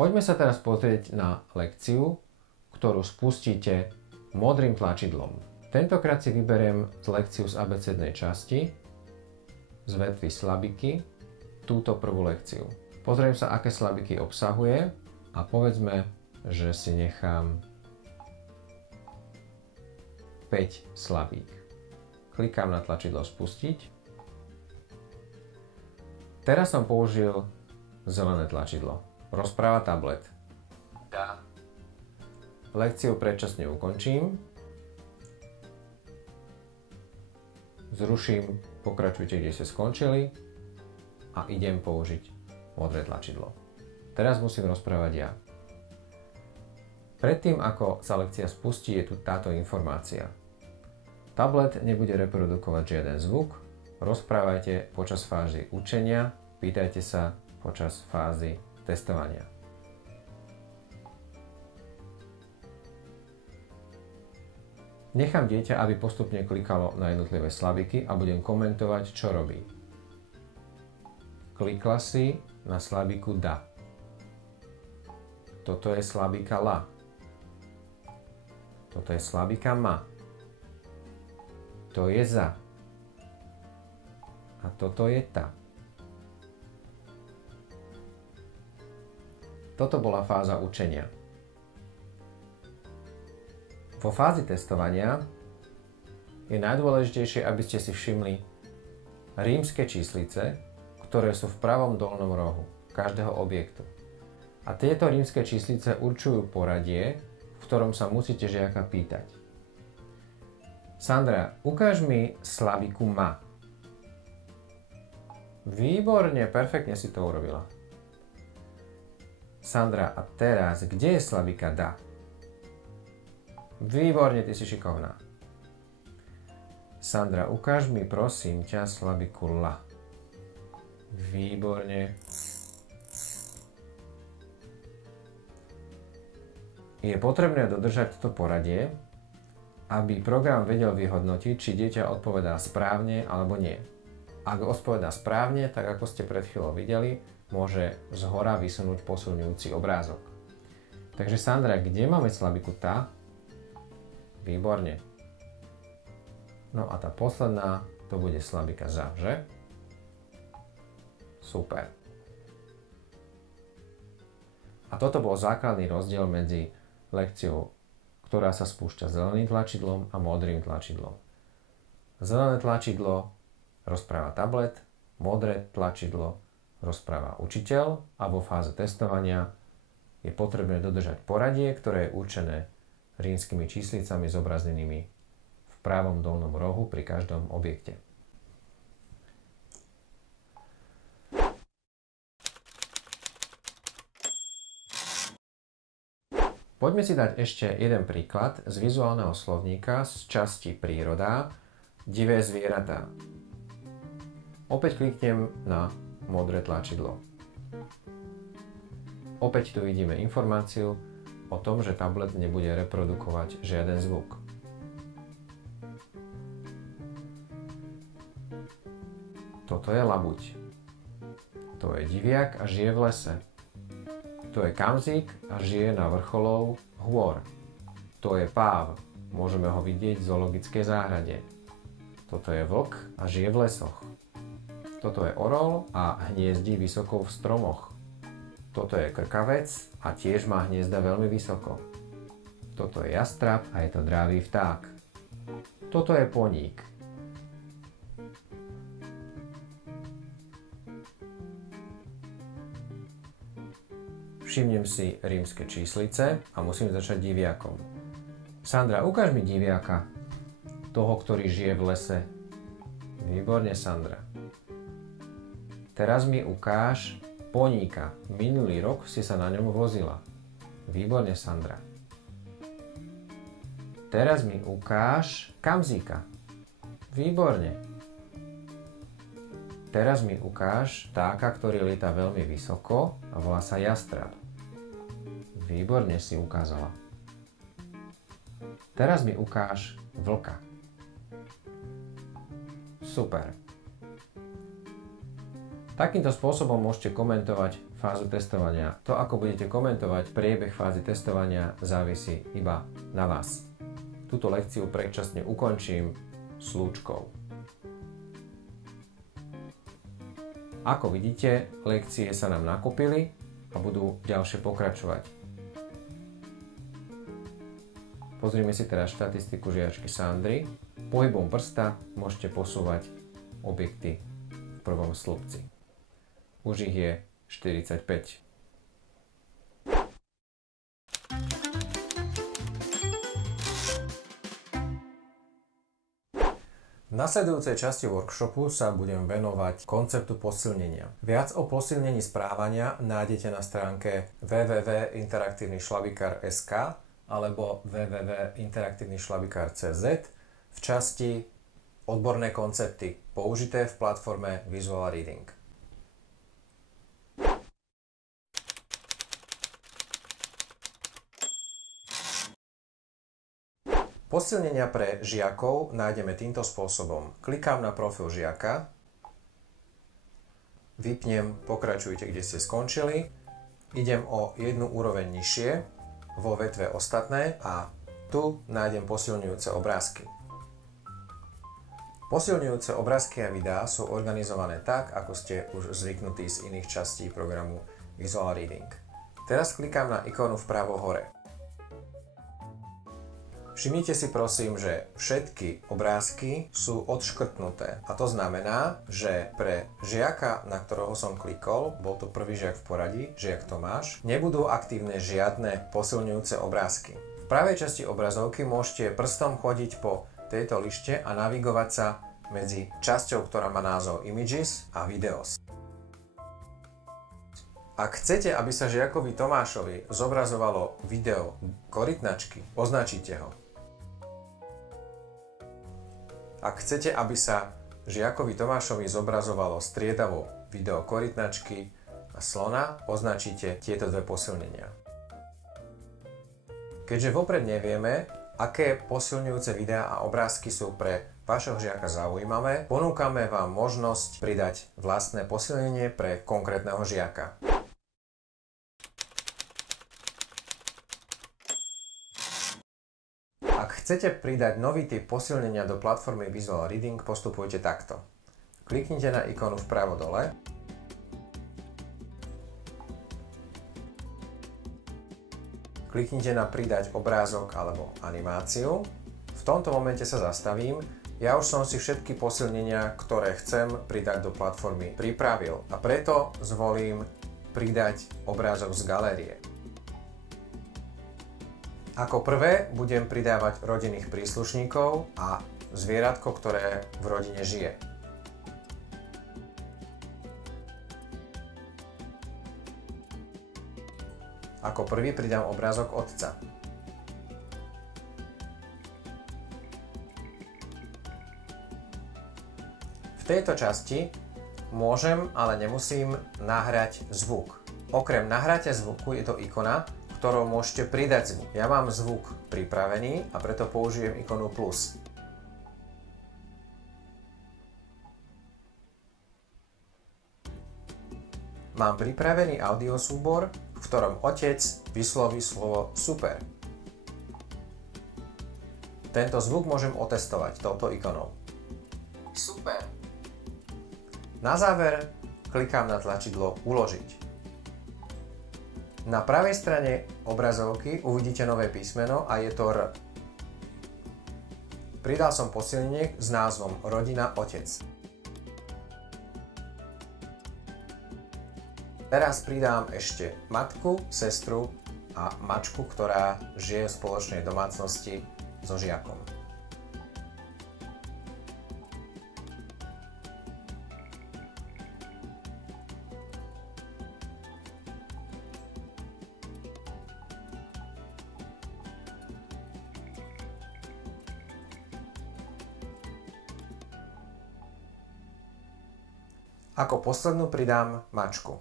Poďme sa teraz pozrieť na lekciu, ktorú spustíte modrým tlačidlom. Tentokrát si vyberiem lekciu z abecednej časti, z vetvy slabiky, túto prvú lekciu. Pozriem sa, aké slabiky obsahuje a povedzme, že si nechám 5 slabík. Klikám na tlačidlo spustiť. Teraz som použil zelené tlačidlo. Rozpráva tablet. Da. Lekciu predčasne ukončím. Zruším, pokračujte, kde ste skončili a idem použiť modré tlačidlo. Teraz musím rozprávať ja. Predtým, ako sa lekcia spustí, je tu táto informácia. Tablet nebude reprodukovať žiaden zvuk, rozprávajte počas fázy učenia, pýtajte sa počas fázy testovania. Nechám dieťa, aby postupne klikalo na jednotlivé slabiky a budem komentovať, čo robí. Klikla si na slabiku da. Toto je slabika la. Toto je slabika ma. To je za. A toto je ta. Toto bola fáza učenia. Vo fázi testovania je najdôležitejšie, aby ste si všimli rímske číslice, ktoré sú v pravom dolnom rohu každého objektu. A tieto rímske číslice určujú poradie, v ktorom sa musíte žiaka pýtať. Sandra, ukáž mi slabiku ma. Výborne, perfektne si to urobila. Sandra, a teraz, kde je slabika da? Výborne, ty si šikovná. Sandra, ukáž mi prosím ťa slabiku la. Výborne. Je potrebné dodržať toto poradie, aby program vedel vyhodnotiť, či dieťa odpovedá správne alebo nie. Ak odpovedá správne, tak ako ste pred chvíľou videli, môže zhora vysunúť posilňujúci obrázok. Takže Sandra, kde máme slabiku tá? Výborne. No a tá posledná, to bude slabika za, že? Super. A toto bol základný rozdiel medzi lekciou, ktorá sa spúšťa zeleným tlačidlom a modrým tlačidlom. Zelené tlačidlo rozpráva tablet, modré tlačidlo rozpráva učiteľ a vo fáze testovania je potrebné dodržať poradie, ktoré je určené rímskymi číslicami zobrazenými v pravom dolnom rohu pri každom objekte. Poďme si dať ešte jeden príklad z vizuálneho slovníka z časti príroda, divé zvieratá. Opäť kliknem na modré tlačidlo. Opäť tu vidíme informáciu o tom, že tablet nebude reprodukovať žiaden zvuk. Toto je labuť. To je diviak a žije v lese. To je kamzík a žije na vrcholov hôr. To je páv. Môžeme ho vidieť v zoologickej záhrade. Toto je vlk a žije v lesoch. Toto je orol a hniezdí vysoko v stromoch. Toto je krkavec a tiež má hniezda veľmi vysoko. Toto je jastrab a je to dravý vták. Toto je poník. Všimnem si rímske číslice a musím začať diviakom. Sandra, ukáž mi diviaka, toho, ktorý žije v lese. Výborne, Sandra. Teraz mi ukáž poníka. Minulý rok si sa na ňom vozila. Výborne, Sandra. Teraz mi ukáž kamzíka. Výborne. Teraz mi ukáž vtáka, ktorý lieta veľmi vysoko a volá sa jastrab. Výborne si ukázala. Teraz mi ukáž vlka. Super. Takýmto spôsobom môžete komentovať fázu testovania. To, ako budete komentovať priebeh fázy testovania, závisí iba na vás. Túto lekciu predčasne ukončím slúčkou. Ako vidíte, lekcie sa nám nakopili a budú ďalšie pokračovať. Pozrime si teraz štatistiku žiačky Sandry. Pohybom prsta môžete posúvať objekty v prvom slupci. Už ich je 45. V nasledujúcej časti workshopu sa budem venovať konceptu posilnenia. Viac o posilnení správania nájdete na stránke www.interaktívnyšlabikár.sk alebo www.interaktívnyšlabikár.cz v časti Odborné koncepty použité v platforme Visual Reading. Posilnenia pre žiakov nájdeme týmto spôsobom. Klikám na profil žiaka, vypnem pokračujte, kde ste skončili, idem o jednu úroveň nižšie vo vetve ostatné a tu nájdem posilňujúce obrázky. Posilňujúce obrázky a videá sú organizované tak, ako ste už zvyknutí z iných častí programu Visual Reading. Teraz klikám na ikonu vpravo hore. Všimnite si prosím, že všetky obrázky sú odškrtnuté. A to znamená, že pre žiaka, na ktorého som klikol, bol to prvý žiak v poradí, žiak Tomáš, nebudú aktívne žiadne posilňujúce obrázky. V pravej časti obrazovky môžete prstom chodiť po tejto lište a navigovať sa medzi časťou, ktorá má názov Images a Videos. Ak chcete, aby sa žiakovi Tomášovi zobrazovalo video korytnačky, označite ho. Ak chcete, aby sa žiakovi Tomášovi zobrazovalo striedavo video korytnačky a slona, označíte tieto dve posilnenia. Keďže vopred nevieme, aké posilňujúce videá a obrázky sú pre vašeho žiaka zaujímavé, ponúkame vám možnosť pridať vlastné posilnenie pre konkrétneho žiaka. Ak chcete pridať nový typ posilnenia do platformy Visual Reading, postupujte takto. Kliknite na ikonu vpravo dole. Kliknite na pridať obrázok alebo animáciu. V tomto momente sa zastavím. Ja už som si všetky posilnenia, ktoré chcem pridať do platformy, pripravil a preto zvolím pridať obrázok z galérie. Ako prvé budem pridávať rodinných príslušníkov a zvieratko, ktoré v rodine žije. Ako prvý pridám obrázok otca. V tejto časti môžem, ale nemusím nahrať zvuk. Okrem nahratia zvuku je to ikona, ktorou môžete pridať zvuk. Ja mám zvuk pripravený a preto použijem ikonu plus. Mám pripravený audiosúbor, v ktorom otec vysloví slovo super. Tento zvuk môžem otestovať touto ikonou. Super. Na záver klikám na tlačidlo uložiť. Na pravej strane obrazovky uvidíte nové písmeno a je to R. Pridal som posilnenie s názvom Rodina Otec. Teraz pridám ešte matku, sestru a mačku, ktorá žije v spoločnej domácnosti so žiakom. Ako poslednú pridám mačku.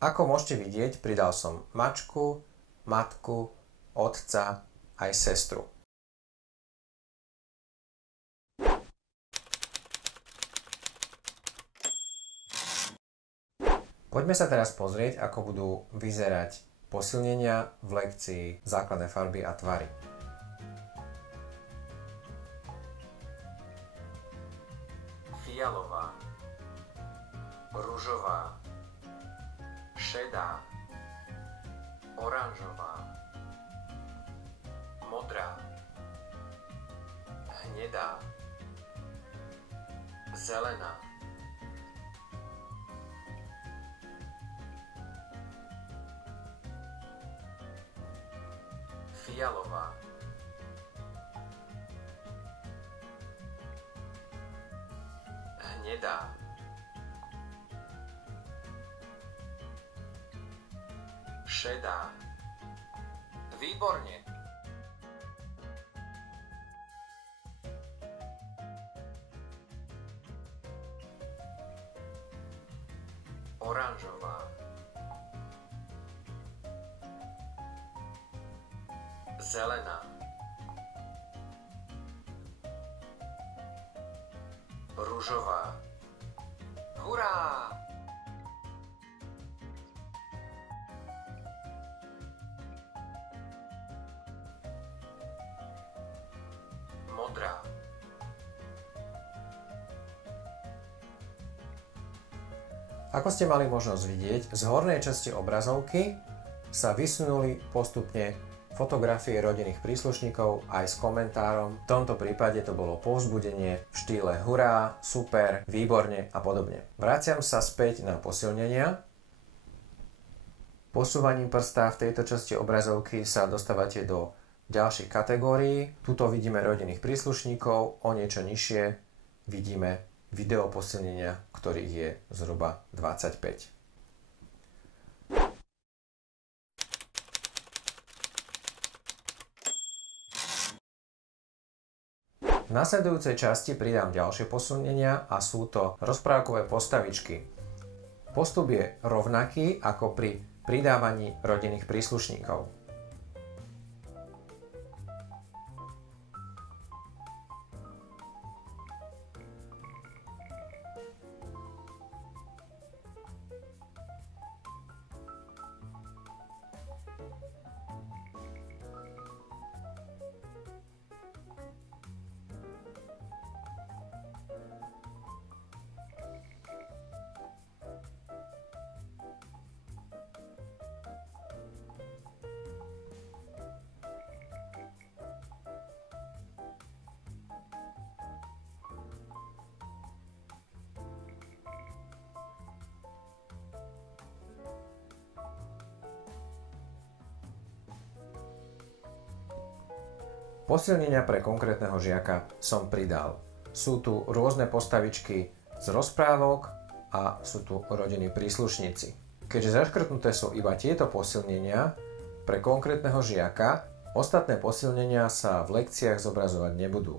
Ako môžete vidieť, pridal som mačku, matku, otca aj sestru. Poďme sa teraz pozrieť, ako budú vyzerať posilnenia v lekcii základné farby a tvary. Fialová, ružová, šedá, oranžová, modrá, hnedá, zelená, fialová, hnedá, šedá. Výborne. Oranžová, zelená, ružová. Hurá! Modrá, ako ste mali možnosť vidieť, z hornej časti obrazovky sa vysunuli postupne fotografie rodinných príslušníkov aj s komentárom. V tomto prípade to bolo povzbudenie v štýle hurá, super, výborne a podobne. Vraciam sa späť na posilnenia. Posúvaním prsta v tejto časti obrazovky sa dostávate do ďalších kategórií. Tuto vidíme rodinných príslušníkov, o niečo nižšie vidíme video posilnenia, ktorých je zhruba 25. V nasledujúcej časti pridám ďalšie posilnenia a sú to rozprávkové postavičky. Postup je rovnaký ako pri pridávaní rodinných príslušníkov. Posilnenia pre konkrétneho žiaka som pridal. Sú tu rôzne postavičky z rozprávok a sú tu rodinní príslušníci. Keďže zaškrtnuté sú iba tieto posilnenia pre konkrétneho žiaka, ostatné posilnenia sa v lekciách zobrazovať nebudú.